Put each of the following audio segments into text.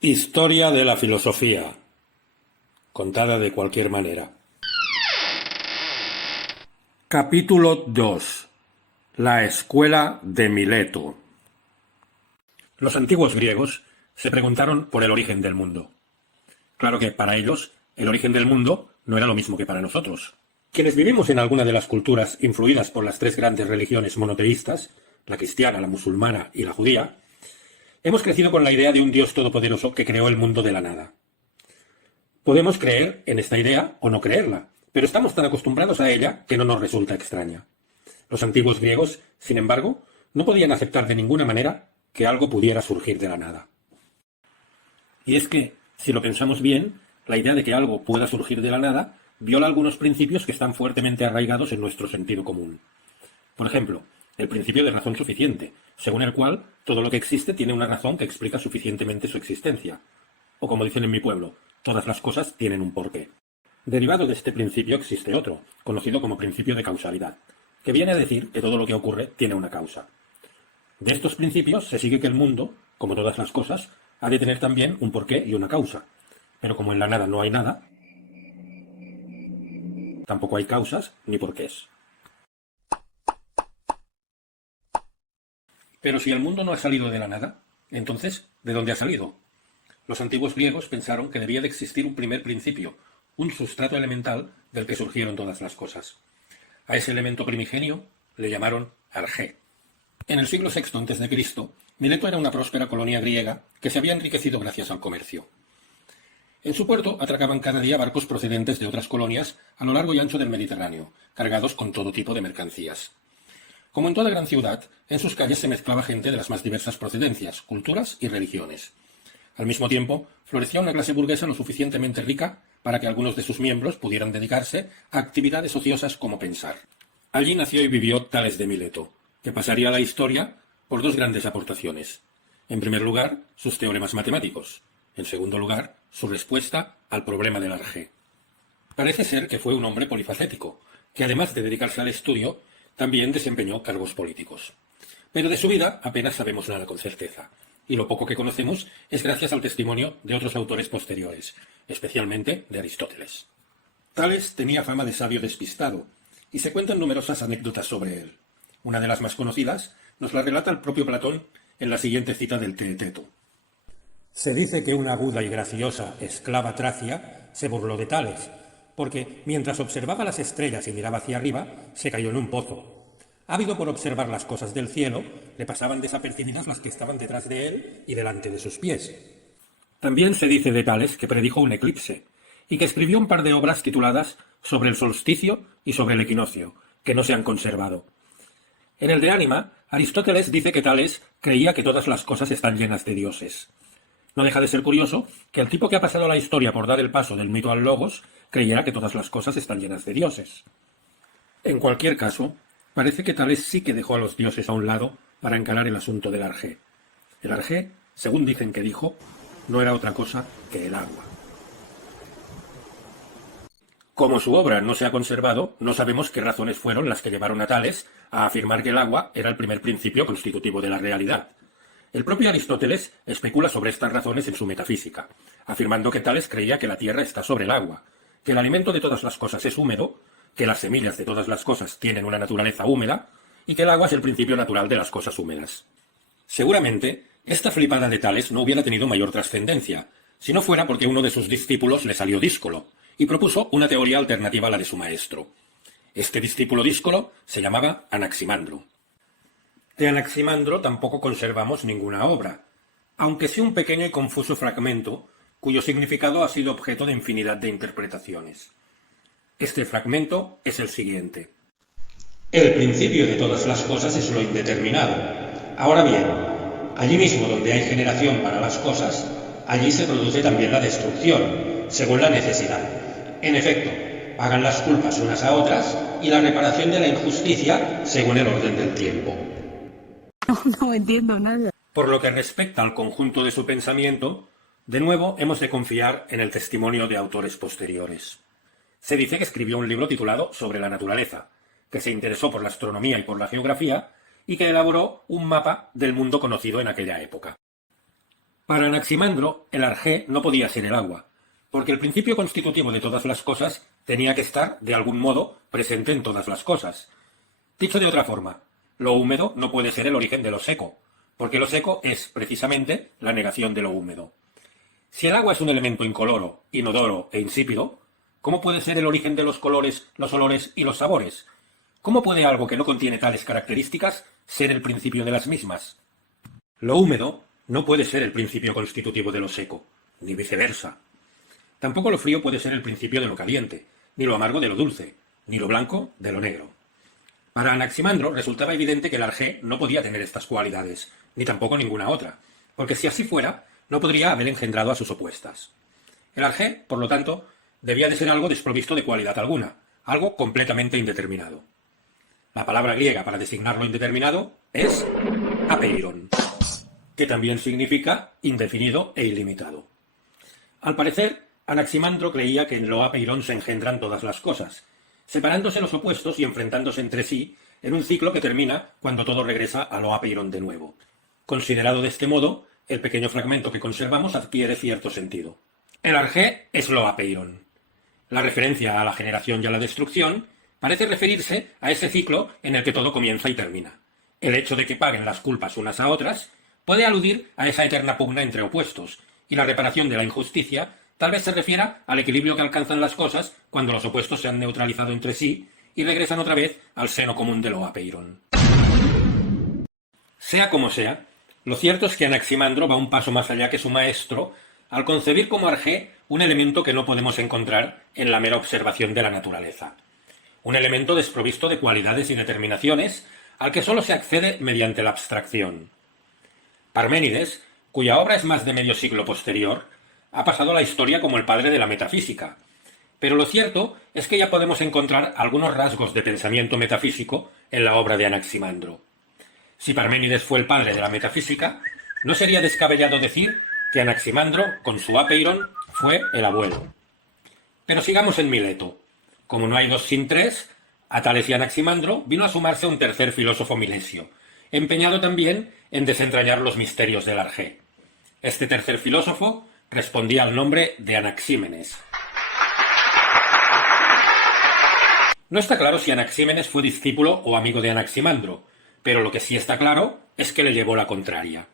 Historia de la filosofía, contada de cualquier manera. Capítulo 2. La escuela de Mileto. Los antiguos griegos se preguntaron por el origen del mundo. Claro que para ellos el origen del mundo no era lo mismo que para nosotros. Quienes vivimos en alguna de las culturas influidas por las tres grandes religiones monoteístas, la cristiana, la musulmana y la judía, hemos crecido con la idea de un Dios todopoderoso que creó el mundo de la nada. Podemos creer en esta idea o no creerla, pero estamos tan acostumbrados a ella que no nos resulta extraña. Los antiguos griegos, sin embargo, no podían aceptar de ninguna manera que algo pudiera surgir de la nada. Y es que, si lo pensamos bien, la idea de que algo pueda surgir de la nada viola algunos principios que están fuertemente arraigados en nuestro sentido común. Por ejemplo, el principio de razón suficiente, según el cual todo lo que existe tiene una razón que explica suficientemente su existencia. O como dicen en mi pueblo, todas las cosas tienen un porqué. Derivado de este principio existe otro, conocido como principio de causalidad, que viene a decir que todo lo que ocurre tiene una causa. De estos principios se sigue que el mundo, como todas las cosas, ha de tener también un porqué y una causa. Pero como en la nada no hay nada, tampoco hay causas ni porqués. Pero si el mundo no ha salido de la nada, entonces, ¿de dónde ha salido? Los antiguos griegos pensaron que debía de existir un primer principio, un sustrato elemental del que surgieron todas las cosas. A ese elemento primigenio le llamaron arjé. En el siglo VI a.C., Mileto era una próspera colonia griega que se había enriquecido gracias al comercio. En su puerto atracaban cada día barcos procedentes de otras colonias a lo largo y ancho del Mediterráneo, cargados con todo tipo de mercancías. Como en toda gran ciudad, en sus calles se mezclaba gente de las más diversas procedencias, culturas y religiones. Al mismo tiempo, florecía una clase burguesa lo suficientemente rica para que algunos de sus miembros pudieran dedicarse a actividades ociosas como pensar. Allí nació y vivió Tales de Mileto, que pasaría a la historia por dos grandes aportaciones. En primer lugar, sus teoremas matemáticos. En segundo lugar, su respuesta al problema del arjé. Parece ser que fue un hombre polifacético, que además de dedicarse al estudio, también desempeñó cargos políticos. Pero de su vida apenas sabemos nada con certeza, y lo poco que conocemos es gracias al testimonio de otros autores posteriores, especialmente de Aristóteles. Tales tenía fama de sabio despistado, y se cuentan numerosas anécdotas sobre él. Una de las más conocidas nos la relata el propio Platón en la siguiente cita del Teeteto. Se dice que una aguda y graciosa esclava tracia se burló de Tales, porque mientras observaba las estrellas y miraba hacia arriba, se cayó en un pozo. Ávido por observar las cosas del cielo, le pasaban desapercibidas las que estaban detrás de él y delante de sus pies. También se dice de Tales que predijo un eclipse, y que escribió un par de obras tituladas sobre el solsticio y sobre el equinoccio, que no se han conservado. En el de Ánima, Aristóteles dice que Tales creía que todas las cosas están llenas de dioses. No deja de ser curioso que el tipo que ha pasado a la historia por dar el paso del mito al logos creyera que todas las cosas están llenas de dioses. En cualquier caso, parece que Tales sí que dejó a los dioses a un lado para encarar el asunto del arjé. El arjé, según dicen que dijo, no era otra cosa que el agua. Como su obra no se ha conservado, no sabemos qué razones fueron las que llevaron a Tales a afirmar que el agua era el primer principio constitutivo de la realidad. El propio Aristóteles especula sobre estas razones en su Metafísica, afirmando que Tales creía que la tierra está sobre el agua, que el alimento de todas las cosas es húmedo, que las semillas de todas las cosas tienen una naturaleza húmeda y que el agua es el principio natural de las cosas húmedas. Seguramente, esta flipada de Tales no hubiera tenido mayor trascendencia, si no fuera porque uno de sus discípulos le salió díscolo y propuso una teoría alternativa a la de su maestro. Este discípulo díscolo se llamaba Anaximandro. De Anaximandro tampoco conservamos ninguna obra, aunque sí un pequeño y confuso fragmento, cuyo significado ha sido objeto de infinidad de interpretaciones. Este fragmento es el siguiente. El principio de todas las cosas es lo indeterminado. Ahora bien, allí mismo donde hay generación para las cosas, allí se produce también la destrucción, según la necesidad. En efecto, pagan las culpas unas a otras y la reparación de la injusticia según el orden del tiempo. No entiendo nada. Por lo que respecta al conjunto de su pensamiento, de nuevo hemos de confiar en el testimonio de autores posteriores. Se dice que escribió un libro titulado Sobre la naturaleza, que se interesó por la astronomía y por la geografía, y que elaboró un mapa del mundo conocido en aquella época. Para Anaximandro, el arjé no podía ser el agua, porque el principio constitutivo de todas las cosas tenía que estar, de algún modo, presente en todas las cosas. Dicho de otra forma, lo húmedo no puede ser el origen de lo seco, porque lo seco es, precisamente, la negación de lo húmedo. Si el agua es un elemento incoloro, inodoro e insípido, ¿cómo puede ser el origen de los colores, los olores y los sabores? ¿Cómo puede algo que no contiene tales características ser el principio de las mismas? Lo húmedo no puede ser el principio constitutivo de lo seco, ni viceversa. Tampoco lo frío puede ser el principio de lo caliente, ni lo amargo de lo dulce, ni lo blanco de lo negro. Para Anaximandro resultaba evidente que el arjé no podía tener estas cualidades, ni tampoco ninguna otra, porque si así fuera, no podría haber engendrado a sus opuestas. El arjé, por lo tanto, debía de ser algo desprovisto de cualidad alguna, algo completamente indeterminado. La palabra griega para designar lo indeterminado es apeiron, que también significa indefinido e ilimitado. Al parecer, Anaximandro creía que en lo apeiron se engendran todas las cosas, separándose los opuestos y enfrentándose entre sí en un ciclo que termina cuando todo regresa a lo apeiron de nuevo. Considerado de este modo, el pequeño fragmento que conservamos adquiere cierto sentido. El arjé es lo apeiron. La referencia a la generación y a la destrucción parece referirse a ese ciclo en el que todo comienza y termina. El hecho de que paguen las culpas unas a otras puede aludir a esa eterna pugna entre opuestos, y la reparación de la injusticia tal vez se refiera al equilibrio que alcanzan las cosas cuando los opuestos se han neutralizado entre sí y regresan otra vez al seno común de lo apeiron. Sea como sea, lo cierto es que Anaximandro va un paso más allá que su maestro al concebir como arjé un elemento que no podemos encontrar en la mera observación de la naturaleza. Un elemento desprovisto de cualidades y determinaciones al que sólo se accede mediante la abstracción. Parménides, cuya obra es más de medio siglo posterior, ha pasado a la historia como el padre de la metafísica. Pero lo cierto es que ya podemos encontrar algunos rasgos de pensamiento metafísico en la obra de Anaximandro. Si Parménides fue el padre de la metafísica, no sería descabellado decir que Anaximandro, con su apeiron, fue el abuelo. Pero sigamos en Mileto. Como no hay dos sin tres, a Tales y Anaximandro vino a sumarse un tercer filósofo milesio, empeñado también en desentrañar los misterios del arjé. Este tercer filósofo respondía al nombre de Anaxímenes. No está claro si Anaxímenes fue discípulo o amigo de Anaximandro, pero lo que sí está claro es que le llevó la contraria.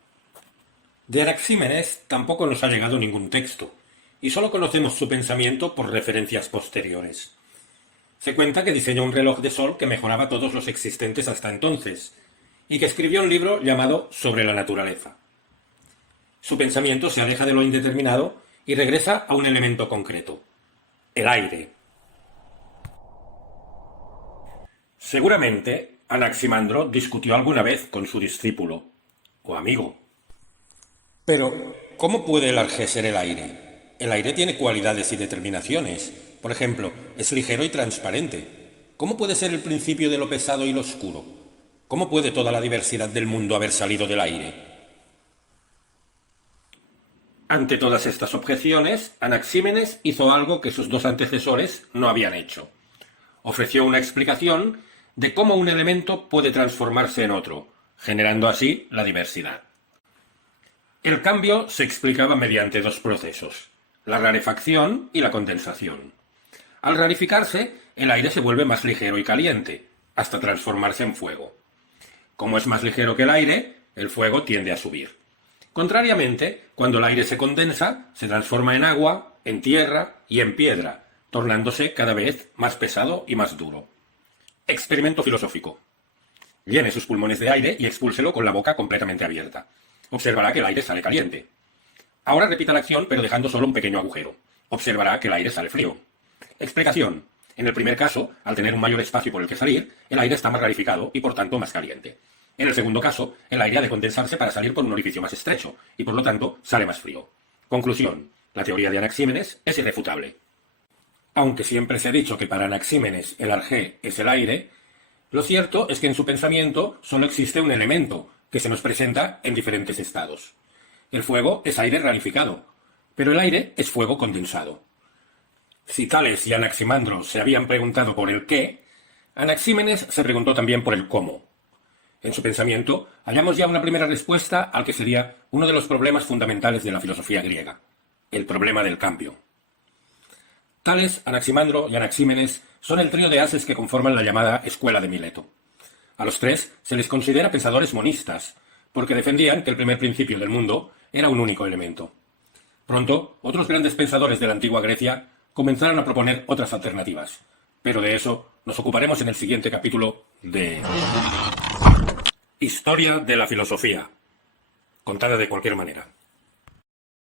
De Anaxímenes tampoco nos ha llegado ningún texto, y solo conocemos su pensamiento por referencias posteriores. Se cuenta que diseñó un reloj de sol que mejoraba todos los existentes hasta entonces, y que escribió un libro llamado Sobre la naturaleza. Su pensamiento se aleja de lo indeterminado y regresa a un elemento concreto: el aire. Seguramente, Anaximandro discutió alguna vez con su discípulo, o amigo. Pero, ¿cómo puede el arjé ser el aire? El aire tiene cualidades y determinaciones. Por ejemplo, es ligero y transparente. ¿Cómo puede ser el principio de lo pesado y lo oscuro? ¿Cómo puede toda la diversidad del mundo haber salido del aire? Ante todas estas objeciones, Anaxímenes hizo algo que sus dos antecesores no habían hecho. Ofreció una explicación de cómo un elemento puede transformarse en otro, generando así la diversidad. El cambio se explicaba mediante dos procesos: la rarefacción y la condensación. Al rarificarse, el aire se vuelve más ligero y caliente, hasta transformarse en fuego. Como es más ligero que el aire, el fuego tiende a subir. Contrariamente, cuando el aire se condensa, se transforma en agua, en tierra y en piedra, tornándose cada vez más pesado y más duro. Experimento filosófico. Llene sus pulmones de aire y expúlselo con la boca completamente abierta. Observará que el aire sale caliente. Ahora repita la acción, pero dejando solo un pequeño agujero. Observará que el aire sale frío. Explicación. En el primer caso, al tener un mayor espacio por el que salir, el aire está más rarificado y por tanto más caliente. En el segundo caso, el aire ha de condensarse para salir por un orificio más estrecho y por lo tanto sale más frío. Conclusión. La teoría de Anaxímenes es irrefutable. Aunque siempre se ha dicho que para Anaxímenes el arjé es el aire, lo cierto es que en su pensamiento solo existe un elemento que se nos presenta en diferentes estados. El fuego es aire rarificado, pero el aire es fuego condensado. Si Tales y Anaximandro se habían preguntado por el qué, Anaxímenes se preguntó también por el cómo. En su pensamiento hallamos ya una primera respuesta al que sería uno de los problemas fundamentales de la filosofía griega, el problema del cambio. Tales, Anaximandro y Anaxímenes son el trío de ases que conforman la llamada Escuela de Mileto. A los tres se les considera pensadores monistas, porque defendían que el primer principio del mundo era un único elemento. Pronto, otros grandes pensadores de la antigua Grecia comenzaron a proponer otras alternativas, pero de eso nos ocuparemos en el siguiente capítulo de Historia de la filosofía, contada de cualquier manera.